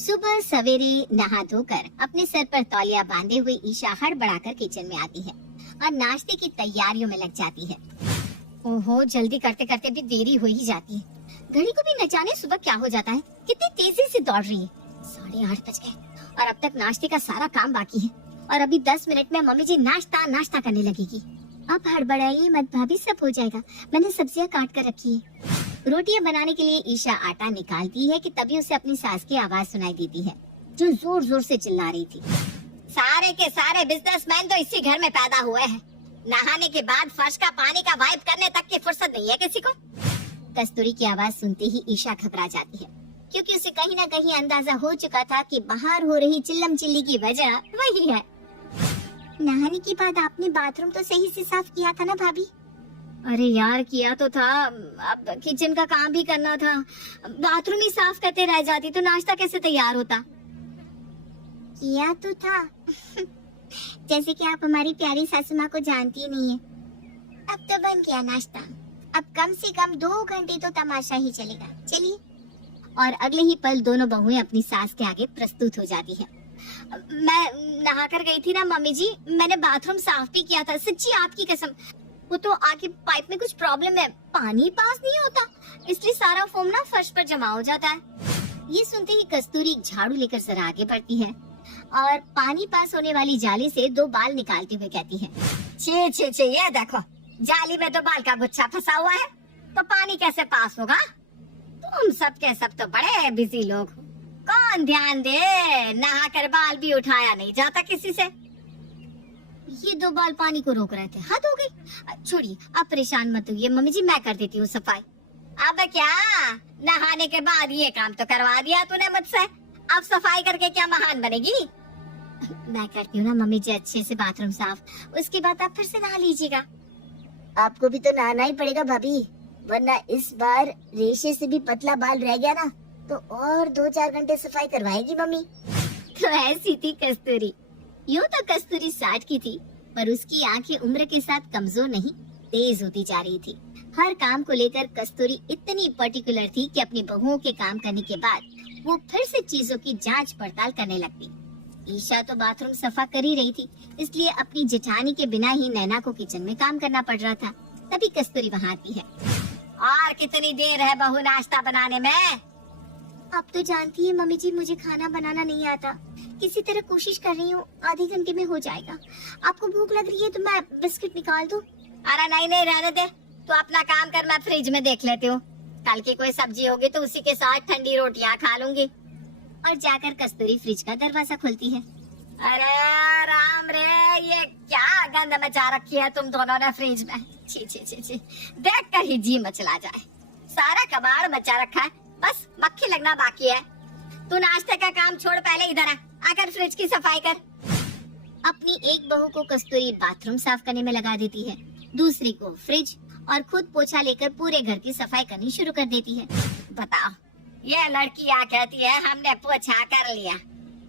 सुबह सवेरे नहा धोकर अपने सर पर तौलिया बांधे हुए ईशा हड़बड़ाकर किचन में आती है और नाश्ते की तैयारियों में लग जाती है। ओहो, जल्दी करते करते भी देरी हो ही जाती है। घड़ी को भी न जाने सुबह क्या हो जाता है, कितनी तेजी से दौड़ रही है। 8:30 बज गए और अब तक नाश्ते का सारा काम बाकी है और अभी 10 मिनट में मम्मी जी नाश्ता नाश्ता करने लगेगी। अब हड़बड़ाइए मत भाभी, सब हो जाएगा, मैंने सब्जियां काट कर रखी है। रोटियां बनाने के लिए ईशा आटा निकालती है कि तभी उसे अपनी सास की आवाज सुनाई देती है, जो जोर जोर से चिल्ला रही थी। सारे के सारे बिजनेसमैन तो इसी घर में पैदा हुए हैं। नहाने के बाद फर्श का पानी का वाइप करने तक की फुर्सत नहीं है किसी को। कस्तूरी की आवाज सुनते ही ईशा घबरा जाती है, क्योंकि उसे कहीं न कहीं अंदाजा हो चुका था कि बाहर हो रही चिल्लम चिल्ली की वजह वही है। नहाने के बाद आपने बाथरूम तो सही से साफ किया था ना भाभी? अरे यार, किया तो था, अब किचन का काम भी करना था। बाथरूम ही साफ करते रह जाती तो नाश्ता कैसे तैयार होता? किया तो था जैसे कि आप हमारी प्यारी सासू माँ को जानती नहीं है। अब तो बन गया नाश्ता, अब कम से कम 2 घंटे तो तमाशा ही चलेगा। चलिए। और अगले ही पल दोनों बहुएं अपनी सास के आगे प्रस्तुत हो जाती है। मैं नहा कर गई थी ना मम्मी जी, मैंने बाथरूम साफ भी किया था, सच्ची आपकी कसम। वो तो आगे पाइप में कुछ प्रॉब्लम है, पानी पास नहीं होता, इसलिए सारा फोम ना फर्श पर जमा हो जाता है। ये सुनते ही कस्तूरी झाड़ू लेकर जरा आगे बढ़ती है और पानी पास होने वाली जाली से 2 बाल निकालते हुए कहती है, छे छे छे, ये देखो, जाली में तो बाल का गुच्छा फंसा हुआ है, तो पानी कैसे पास होगा? तुम सब के सब तो बड़े बिजी लोग हो, कौन ध्यान दे, नहा कर बाल भी उठाया नहीं जाता किसी से। ये 2 बाल पानी को रोक रहे थे, हद हो गई। छोड़िए, आप परेशान मत होइए मम्मी जी, मैं कर देती हूँ सफाई। अब क्या, नहाने के बाद ये काम तो करवा दिया तूने मुझसे, अब सफाई करके क्या महान बनेगी? मैं करती हूँ ना मम्मी जी अच्छे से बाथरूम साफ, उसके बाद आप फिर से नहा लीजिएगा। आपको भी तो नहाना ही पड़ेगा भाभी, वरना इस बार रेशे से भी पतला बाल रह गया ना तो और 2-4 घंटे सफाई करवाएगी मम्मी। तो ऐसी थी कस्तूरी। यूँ तो कस्तूरी 60 की थी, पर उसकी आंखें उम्र के साथ कमजोर नहीं, तेज होती जा रही थी। हर काम को लेकर कस्तूरी इतनी पर्टिकुलर थी कि अपनी बहुओं के काम करने के बाद वो फिर से चीजों की जांच पड़ताल करने लगती। ईशा तो बाथरूम सफा कर ही रही थी, इसलिए अपनी जेठानी के बिना ही नैना को किचन में काम करना पड़ रहा था। तभी कस्तूरी वहाँ आती है। और कितनी देर है बहू नाश्ता बनाने में? अब तो जानती है मम्मी जी, मुझे खाना बनाना नहीं आता, किसी तरह कोशिश कर रही हूँ, आधे घंटे में हो जाएगा। आपको भूख लग रही है तो मैं बिस्किट निकाल दूँ? अरे नहीं नहीं, रहने दे, तू अपना काम कर, मैं फ्रिज में देख लेती हूँ, कल की कोई सब्जी होगी तो उसी के साथ ठंडी रोटियाँ खा लूंगी। और जाकर कस्तूरी फ्रिज का दरवाजा खोलती है। अरे राम रे, ये क्या गंद मचा रखी है तुम दोनों ने फ्रिज में, छी छी छी छी, देख कर ही जी मचला जाए, सारा कबाड़ मचा रखा है, बस मक्खी लगना बाकी है। तू नाश्ते का काम छोड़, पहले इधर आ, आकर फ्रिज की सफाई कर। अपनी एक बहू को कस्तूरी बाथरूम साफ करने में लगा देती है, दूसरी को फ्रिज और खुद पोछा लेकर पूरे घर की सफाई करनी शुरू कर देती है। बताओ, ये लड़कियाँ कहती है हमने पोछा कर लिया,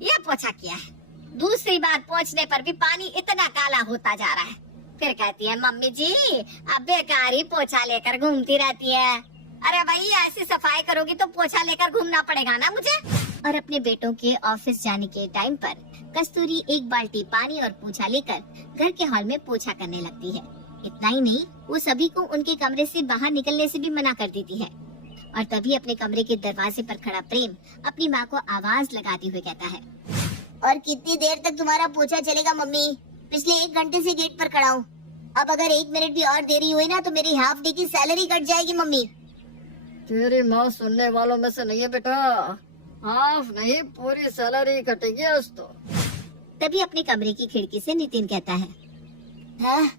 ये पोछा किया है, दूसरी बार पोछने पर भी पानी इतना काला होता जा रहा है, फिर कहती है मम्मी जी अब बेकार ही पोछा लेकर घूमती रहती है। अरे भाई, ऐसी सफाई करोगी तो पोछा लेकर घूमना पड़ेगा ना मुझे। और अपने बेटों के ऑफिस जाने के टाइम पर कस्तूरी एक बाल्टी पानी और पोछा लेकर घर के हॉल में पोछा करने लगती है। इतना ही नहीं, वो सभी को उनके कमरे से बाहर निकलने से भी मना कर देती है। और तभी अपने कमरे के दरवाजे पर खड़ा प्रेम अपनी माँ को आवाज लगाते हुए कहता है, और कितनी देर तक तुम्हारा पोछा चलेगा मम्मी? पिछले 1 घंटे से गेट पर खड़ा हूँ, अब अगर 1 मिनट भी और देरी हुई ना तो मेरी हाफ डे की सैलरी कट जाएगी मम्मी। तेरी माँ सुनने वालों में से नहीं है बेटा, हाफ नहीं पूरी सैलरी कटेगी आज तो। तभी अपने कमरे की खिड़की से नितिन कहता है, हाँ,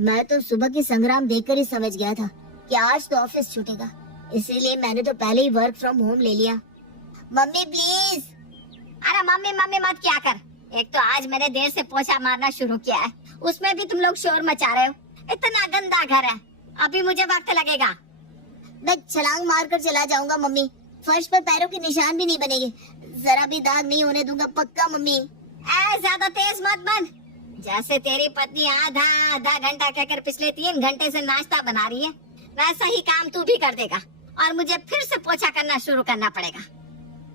मैं तो सुबह की संग्राम देखकर ही समझ गया था कि आज तो ऑफिस छूटेगा, इसीलिए मैंने तो पहले ही वर्क फ्रॉम होम ले लिया। Mummy please. अरे मम्मी मम्मी मत क्या कर, एक तो आज मैंने देर से पोछा मारना शुरू किया है, उसमें भी तुम लोग शोर मचा रहे हो, इतना गंदा घर है, अभी मुझे वक्त लगेगा। मैं छलांग मारकर चला जाऊंगा मम्मी, फर्श पर पैरों के निशान भी नहीं बनेंगे, जरा भी दाग नहीं होने दूंगा, पक्का मम्मी। ज्यादा तेज मत बन, जैसे तेरी पत्नी आधा आधा घंटा कहकर पिछले 3 घंटे से नाश्ता बना रही है, वैसा ही काम तू भी कर देगा और मुझे फिर से पोछा करना शुरू करना पड़ेगा।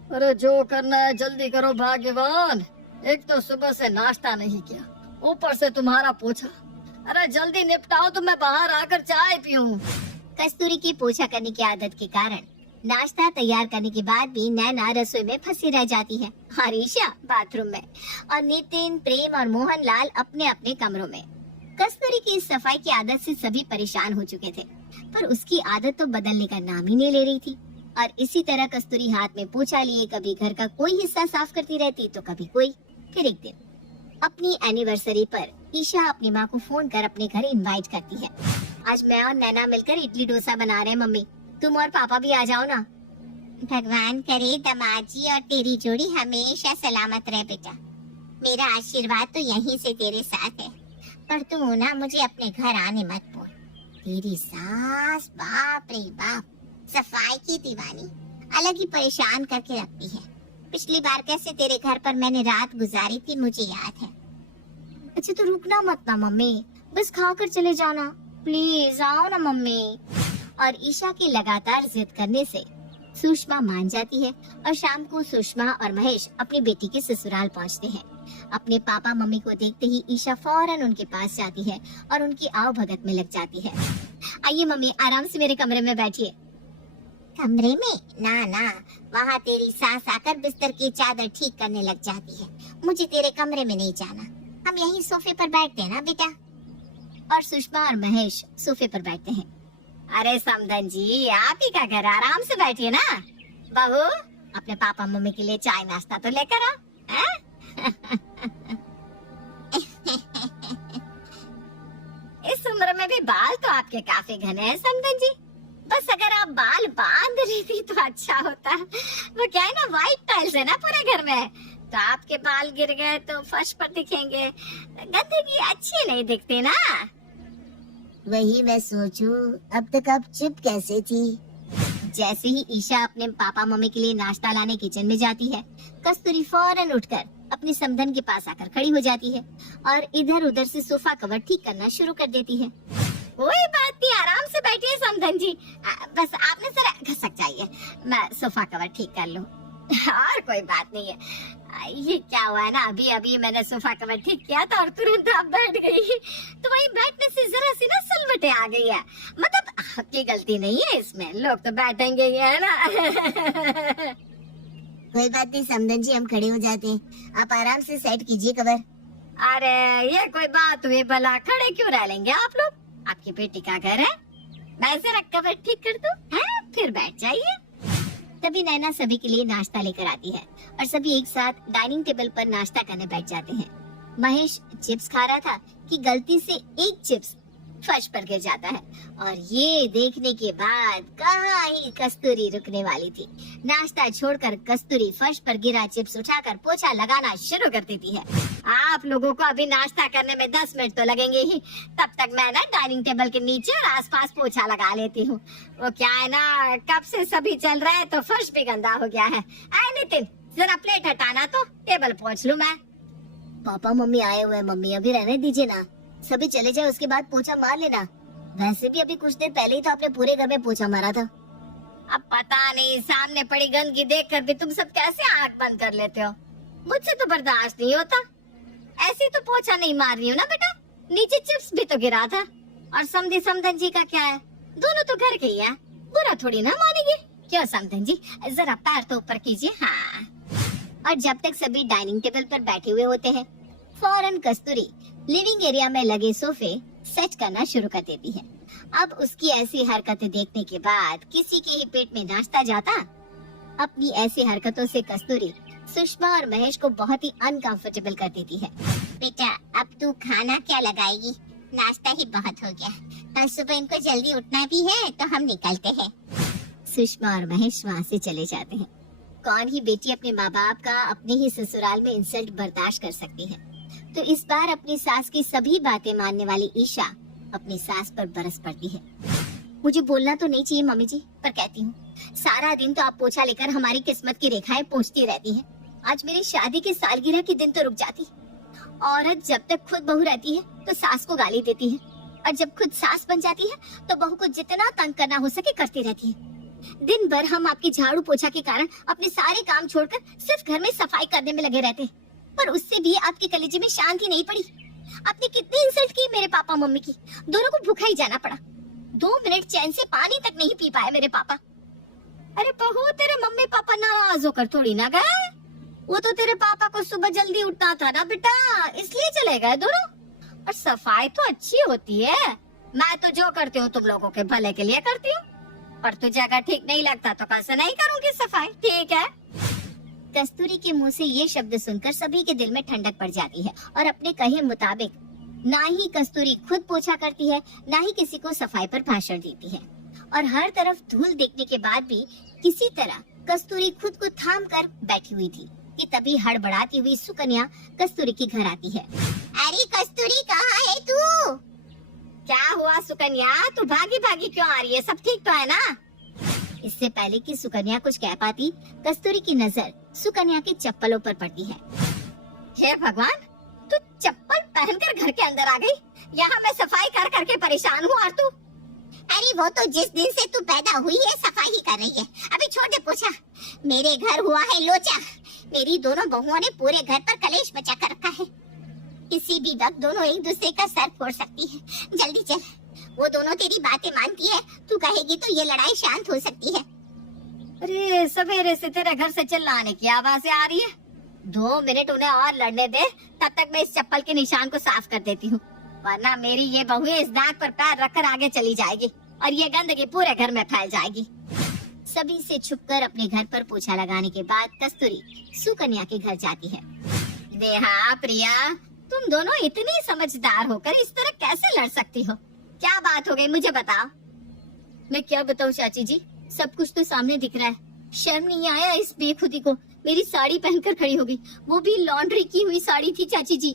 अरे जो करना है जल्दी करो भाग्यवान। एक तो सुबह से नाश्ता नहीं किया, ऊपर से तुम्हारा पोछा। अरे जल्दी निपटाओ तो मैं बाहर आकर चाय पीऊं। कस्तूरी की पोछा करने की आदत के कारण नाश्ता तैयार करने के बाद भी नैना रसोई में फंसी रह जाती है और ईशा बाथरूम में, और नितिन, प्रेम और मोहन लाल अपने अपने कमरों में। कस्तूरी की इस सफाई की आदत से सभी परेशान हो चुके थे, पर उसकी आदत तो बदलने का नाम ही नहीं ले रही थी। और इसी तरह कस्तूरी हाथ में पोछा लिए कभी घर का कोई हिस्सा साफ करती रहती तो कभी कोई। फिर एक दिन अपनी एनिवर्सरी पर ईशा अपनी माँ को फोन कर अपने घर इनवाइट करती है। आज मैं और नैना मिलकर इडली डोसा बना रहे हैं मम्मी, तुम और पापा भी आ जाओ ना। भगवान करे दामाद जी और तेरी जोड़ी हमेशा सलामत रहे बेटा। मेरा आशीर्वाद तो यहीं से तेरे साथ है, पर तू ना मुझे अपने घर आने मत बोल। तेरी सास बाप रे बाप, सफाई की दीवानी, अलग ही परेशान करके रखती है। पिछली बार कैसे तेरे घर पर मैंने रात गुजारी थी मुझे याद है। अच्छा तो रुकना मत ना मम्मी, बस खा कर चले जाओ ना, प्लीज आओ ना मम्मी। और ईशा के लगातार जिद करने से सुषमा मान जाती है और शाम को सुषमा और महेश अपनी बेटी के ससुराल पहुंचते हैं। अपने पापा मम्मी को देखते ही ईशा फौरन उनके पास जाती है और उनकी आओ भगत में लग जाती है। आइए मम्मी, आराम से मेरे कमरे में बैठिए। कमरे में? ना ना, वहाँ तेरी सास आकर बिस्तर की चादर ठीक करने लग जाती है। मुझे तेरे कमरे में नहीं जाना, हम यहीं सोफे पर बैठते हैं ना बेटा। और सुषमा और महेश सोफे पर बैठते हैं। अरे समधन जी, आप ही का घर, आराम से बैठिए ना। बहू, अपने पापा मम्मी के लिए चाय नाश्ता तो लेकर आ। इस उम्र में भी बाल तो आपके काफी घने हैं समधन जी। बस अगर आप बाल बांध लेती तो अच्छा होता। वो क्या है ना, व्हाइट टाइल्स है ना पूरे घर में, तो आपके बाल गिर गए तो फर्श पर दिखेंगे, गंदगी अच्छी नहीं दिखती ना। वही मैं सोचूं, अब तक आप चुप कैसे थी? जैसे ही ईशा अपने पापा मम्मी के लिए नाश्ता लाने किचन में जाती है, कस्तूरी फौरन उठकर अपनी समधन के पास आकर खड़ी हो जाती है और इधर उधर से सोफा कवर ठीक करना शुरू कर देती है। कोई बात नहीं, आराम से बैठिए समधन जी, बस आपने जरा घसक जाइए, मैं सोफा कवर ठीक कर लूं। और कोई बात नहीं है। ये क्या हुआ है ना, अभी अभी मैंने सोफा कवर ठीक किया था और तुरंत आप बैठ गई, तो वही बैठने से जरा सी ना सलवटे आ गई है। मतलब आपकी गलती नहीं है इसमें, लोग तो बैठेंगे ही है ना। कोई बात नहीं समधन जी, हम खड़े हो जाते हैं, आप आराम से सेट कीजिए कवर। अरे ये कोई बात हुई भला, खड़े क्यों रह लेंगे आप लोग, आपकी बेटी का घर है। मैं जरा कवर ठीक कर दूं, हैं? फिर बैठ जाइए। तभी नैना सभी के लिए नाश्ता लेकर आती है और सभी एक साथ डाइनिंग टेबल पर नाश्ता करने बैठ जाते हैं। महेश चिप्स खा रहा था कि गलती से एक चिप्स फर्श पर गिर जाता है और ये देखने के बाद कहाँ ही कस्तूरी रुकने वाली थी। नाश्ता छोड़कर कस्तूरी फर्श पर गिरा चिप्स उठाकर पोछा लगाना शुरू कर देती है। आप लोगों को अभी नाश्ता करने में 10 मिनट तो लगेंगे ही, तब तक मैं ना डाइनिंग टेबल के नीचे और आसपास पोछा लगा लेती हूँ। वो क्या है ना, कब से सभी चल रहे हैं तो फर्श भी गंदा हो गया है। आए नितिन, जरा प्लेट हटाना तो टेबल पोंछ लूँ मैं। पापा मम्मी आए हुए हैं, मम्मी अभी रहने दीजिए ना, सभी चले जाए उसके बाद पोछा मार लेना। वैसे भी अभी कुछ देर पहले ही तो आपने पूरे घर में पोछा मारा था। अब पता नहीं सामने पड़ी गंदगी देखकर भी तुम सब कैसे आंख बंद कर लेते हो, मुझसे तो बर्दाश्त नहीं होता। ऐसे तो पोछा नहीं मार रही हूँ ना बेटा, नीचे चिप्स भी तो गिरा था। और समधी समधन जी का क्या है, दोनों तो घर के ही है, बुरा थोड़ी ना मानेंगे। क्यों समधन जी, जरा पैर तो ऊपर कीजिए। हाँ। और जब तक सभी डाइनिंग टेबल पर बैठे हुए होते हैं, फौरन कस्तूरी लिविंग एरिया में लगे सोफे सेट करना शुरू कर देती है। अब उसकी ऐसी हरकतें देखने के बाद किसी के ही पेट में नाश्ता जाता। अपनी ऐसी हरकतों से कस्तूरी सुषमा और महेश को बहुत ही अनकंफर्टेबल कर देती है। बेटा अब तू खाना क्या लगाएगी, नाश्ता ही बहुत हो गया, कल सुबह इनको जल्दी उठना भी है तो हम निकलते हैं। सुषमा और महेश वहाँ से चले जाते हैं। कौन ही बेटी अपने माँ बाप का अपने ही ससुराल में इंसल्ट बर्दाश्त कर सकती है, तो इस बार अपनी सास की सभी बातें मानने वाली ईशा अपनी सास पर बरस पड़ती है। मुझे बोलना तो नहीं चाहिए मम्मी जी, पर कहती हूँ, सारा दिन तो आप पोछा लेकर हमारी किस्मत की रेखाएं पोंछती रहती हैं। आज मेरी शादी की सालगिरह के दिन तो रुक जाती। औरत जब तक खुद बहू रहती है तो सास को गाली देती है, और जब खुद सास बन जाती है तो बहू को जितना तंग करना हो सके करती रहती है। दिन भर हम आपकी झाड़ू पोछा के कारण अपने सारे काम छोड़कर सिर्फ घर में सफाई करने में लगे रहते, पर उससे भी आपके कलेजे में शांति नहीं पड़ी। आपने कितनी इंसल्ट की मेरे पापा मम्मी की, दोनों को भूखा ही जाना पड़ा। 2 मिनट चैन से पानी तक नहीं पी पाए मेरे पापा। अरे बहू, तेरे मम्मी पापा नाराज होकर थोड़ी ना गए, वो तो तेरे पापा को सुबह जल्दी उठना था ना बेटा, इसलिए चले गए दोनों। और सफाई तो अच्छी होती है, मैं तो जो करती हूँ तुम लोगों के भले के लिए करती हूँ, पर तुझे अगर ठीक नहीं लगता तो कल से नहीं करूँगी सफाई, ठीक है? कस्तूरी के मुंह से ये शब्द सुनकर सभी के दिल में ठंडक पड़ जाती है और अपने कहे मुताबिक ना ही कस्तूरी खुद पोछा करती है, ना ही किसी को सफाई पर भाषण देती है। और हर तरफ धूल देखने के बाद भी किसी तरह कस्तूरी खुद को थाम कर बैठी हुई थी कि तभी हड़बड़ाती हुई सुकन्या कस्तूरी के घर आती है। अरे कस्तूरी, कहाँ है तू? क्या हुआ सुकन्या, तू भागी भागी क्यों आ रही है? सब ठीक तो है ना? इससे पहले कि सुकन्या कुछ कह पाती, कस्तूरी की नजर सुकन्या की चप्पलों पर पड़ती है। हे भगवान, तू चप्पल पहनकर घर के अंदर आ गई। यहाँ मैं सफाई कर करके परेशान हूँ और तू? अरे वो तो जिस दिन से तू पैदा हुई है सफाई ही कर रही है, अभी छोड़ दे पोछा। मेरे घर हुआ है लोचा, मेरी दोनों बहुओं ने पूरे घर पर कलेश मचा कर रखा है। किसी भी वक्त दोनों एक दूसरे का सर फोड़ सकती है। जल्दी चल, वो दोनों तेरी बातें मानती है, तू कहेगी तो ये लड़ाई शांत हो सकती है। अरे सवेरे से तेरे घर से चिल्लाने की आवाजें आ रही है, 2 मिनट उन्हें और लड़ने दे, तब तक मैं इस चप्पल के निशान को साफ कर देती हूँ, वरना मेरी ये बहू इस दाग पर पैर रखकर आगे चली जाएगी और ये गंदगी पूरे घर में फैल जाएगी। सभी से छुपकर अपने घर पर पोछा लगाने के बाद कस्तूरी सुकन्या के घर जाती है। नेहा, प्रिया, तुम दोनों इतनी समझदार होकर इस तरह कैसे लड़ सकती हो? क्या बात हो गई, मुझे बताओ। मैं क्या बताऊँ चाची जी, सब कुछ तो सामने दिख रहा है। शर्म नहीं आया इस बेखुदी को, मेरी साड़ी पहनकर खड़ी हो गई, वो भी लॉन्ड्री की हुई साड़ी थी चाची जी।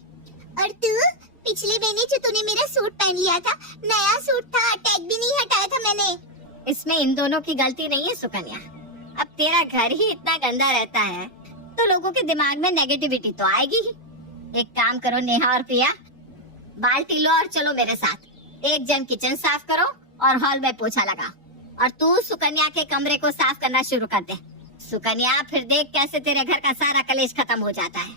और तू, पिछले महीने जो तूने मेरा सूट पहन लिया था, नया सूट था, टैग भी नहीं हटाया था मैंने। इसमें इन दोनों की गलती नहीं है सुकन्या, अब तेरा घर ही इतना गंदा रहता है तो लोगों के दिमाग में नेगेटिविटी तो आएगी ही। एक काम करो नेहा और प्रिया, बाल्टी लो और चलो मेरे साथ। एक जन किचन साफ करो और हॉल में पोछा लगा, और तू सुकन्या के कमरे को साफ करना शुरू कर दे। सुकन्या, फिर देख कैसे तेरे घर का सारा कलेश खत्म हो जाता है।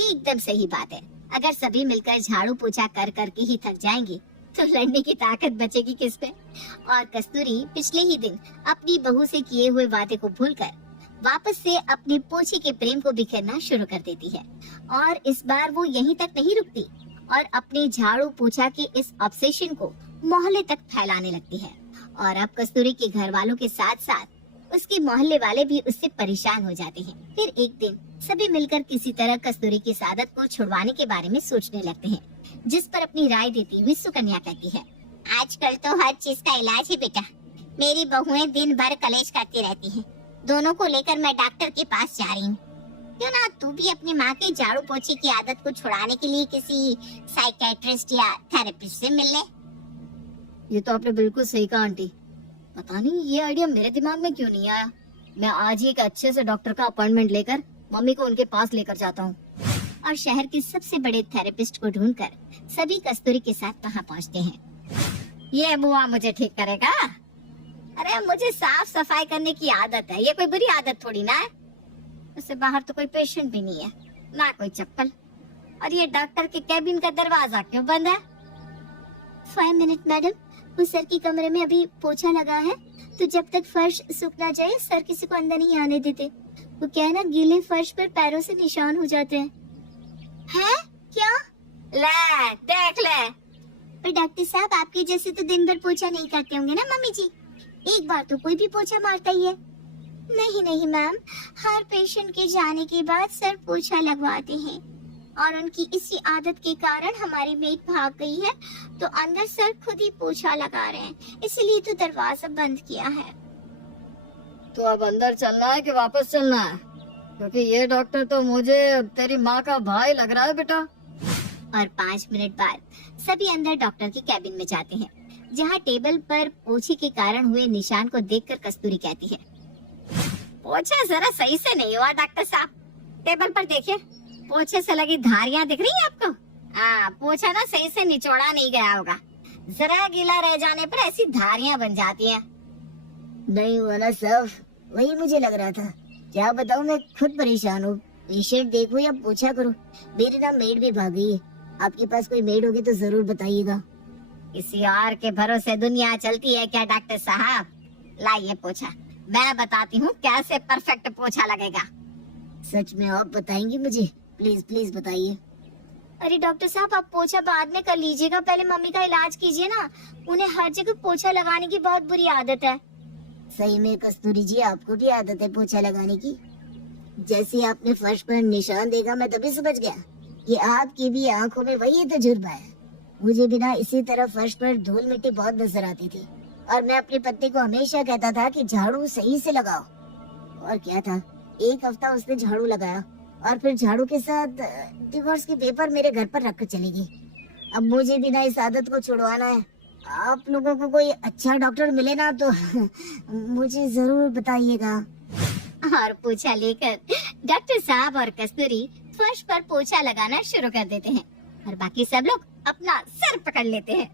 एकदम सही बात है, अगर सभी मिलकर झाड़ू पोछा कर करके ही थक जाएंगे तो लड़ने की ताकत बचेगी किस पे। और कस्तूरी पिछले ही दिन अपनी बहू से किए हुए वादे को भूलकर वापस से अपने पोछे के प्रेम को बिखेरना शुरू कर देती है। और इस बार वो यहीं तक नहीं रुकती और अपने झाड़ू पोछा के इस ऑब्सेशन को मोहल्ले तक फैलाने लगती है। और अब कस्तूरी के घर वालों के साथ साथ उसके मोहल्ले वाले भी उससे परेशान हो जाते हैं। फिर एक दिन सभी मिलकर किसी तरह कस्तूरी की इस आदत को छुड़वाने के बारे में सोचने लगते हैं, जिस पर अपनी राय देती हुई सुकन्या कहती है, आजकल तो हर चीज का इलाज है बेटा। मेरी बहुएं दिन भर कलेश करती रहती हैं। दोनों को लेकर मैं डॉक्टर के पास जा रही हूँ। क्यों ना तू भी अपनी माँ के झाड़ू पोछे की आदत को छुड़ाने के लिए किसी साइकियाट्रिस्ट या थेरेपिस्ट से मिल ले। ये तो आपने बिल्कुल सही कहा आंटी, पता नहीं ये आइडिया मेरे दिमाग में क्यों नहीं आया। मैं आज ही एक अच्छे से डॉक्टर का अपॉइंटमेंट लेकर मम्मी को उनके पास लेकर जाता हूँ। और शहर के सबसे बड़े थेरेपिस्ट को ढूंढकर सभी कस्तूरी के साथ वहाँ पहुँचते हैं। ये बुआ मुझे ठीक करेगा? अरे मुझे साफ सफाई करने की आदत है, ये कोई बुरी आदत थोड़ी ना है। उससे बाहर तो कोई पेशेंट भी नहीं है, ना कोई चप्पल, और ये डॉक्टर के कैबिन का दरवाजा क्यों बंद है? 5 मिनट मैडम, उस सर की कमरे में अभी पोछा लगा है, तो जब तक फर्श सूख ना जाए सर किसी को अंदर नहीं आने देते। वो क्या है ना, गीले फर्श पर पैरों से निशान हो जाते हैं। है क्या? ले देख ले। पर डॉक्टर साहब, आपके जैसे तो दिन भर पोछा नहीं करते होंगे ना मम्मी जी? एक बार तो कोई भी पोछा मारता ही है। नहीं नहीं मैम, हर पेशेंट के जाने के बाद सर पोछा लगवाते हैं, और उनकी इसी आदत के कारण हमारी मेड भाग गई है, तो अंदर सर खुद ही पोछा लगा रहे हैं, इसलिए तो दरवाजा बंद किया है। तो अब अंदर चलना है कि वापस चलना है? क्योंकि ये डॉक्टर तो मुझे तेरी माँ का भाई लग रहा है बेटा। और 5 मिनट बाद सभी अंदर डॉक्टर के कैबिन में जाते हैं, जहाँ टेबल पर पोछे के कारण हुए निशान को देखकर कस्तूरी कहती है, पोछा जरा सही से नहीं हुआ डॉक्टर साहब, टेबल पर देखिए, पोछे से लगी धारियां दिख रही है आपको? हाँ, पोछा ना सही से निचोड़ा नहीं गया होगा, जरा गीला रह जाने पर ऐसी धारियां बन जाती हैं। नहीं हुआ ना साहब, वही मुझे लग रहा था। क्या बताऊं, मैं खुद परेशान हूँ। पेशेंट देखो या पूछा करो, मेरी ना मेड भी भाग गई है। आपके पास कोई मेड होगी तो जरूर बताइएगा। किसी और के भरोसे दुनिया चलती है क्या डॉक्टर साहब? लाइए पोछा, मैं बताती हूँ कैसे परफेक्ट पोछा लगेगा। सच में आप बताएंगी मुझे? प्लीज प्लीज बताइए। अरे डॉक्टर साहब, आप पोछा बाद में कर लीजिएगा, पहले मम्मी का इलाज कीजिए ना। उन्हें हर जगह पोछा लगाने की बहुत बुरी आदत है। सही में कस्तूरी जी, आपको भी आदत है पोछा लगाने की? जैसे आपने फर्श पर निशान देखा, मैं तभी समझ गया कि आपकी भी आंखों में वही तजुर्बा है। मुझे भी ना इसी तरह फर्श पर धूल मिट्टी बहुत नजर आती थी, और मैं अपनी पत्नी को हमेशा कहता था कि झाड़ू सही से लगाओ। और क्या था, एक हफ्ता उसने झाड़ू लगाया और फिर झाड़ू के साथ डिवोर्स के पेपर मेरे घर पर रख कर चली गई। अब मुझे भी ना इस आदत को छुड़वाना है। आप लोगों को कोई अच्छा डॉक्टर मिले ना तो मुझे जरूर बताइएगा। और पोछा लेकर डॉक्टर साहब और कस्तूरी फर्श पर पोछा लगाना शुरू कर देते हैं और बाकी सब लोग अपना सर पकड़ लेते हैं।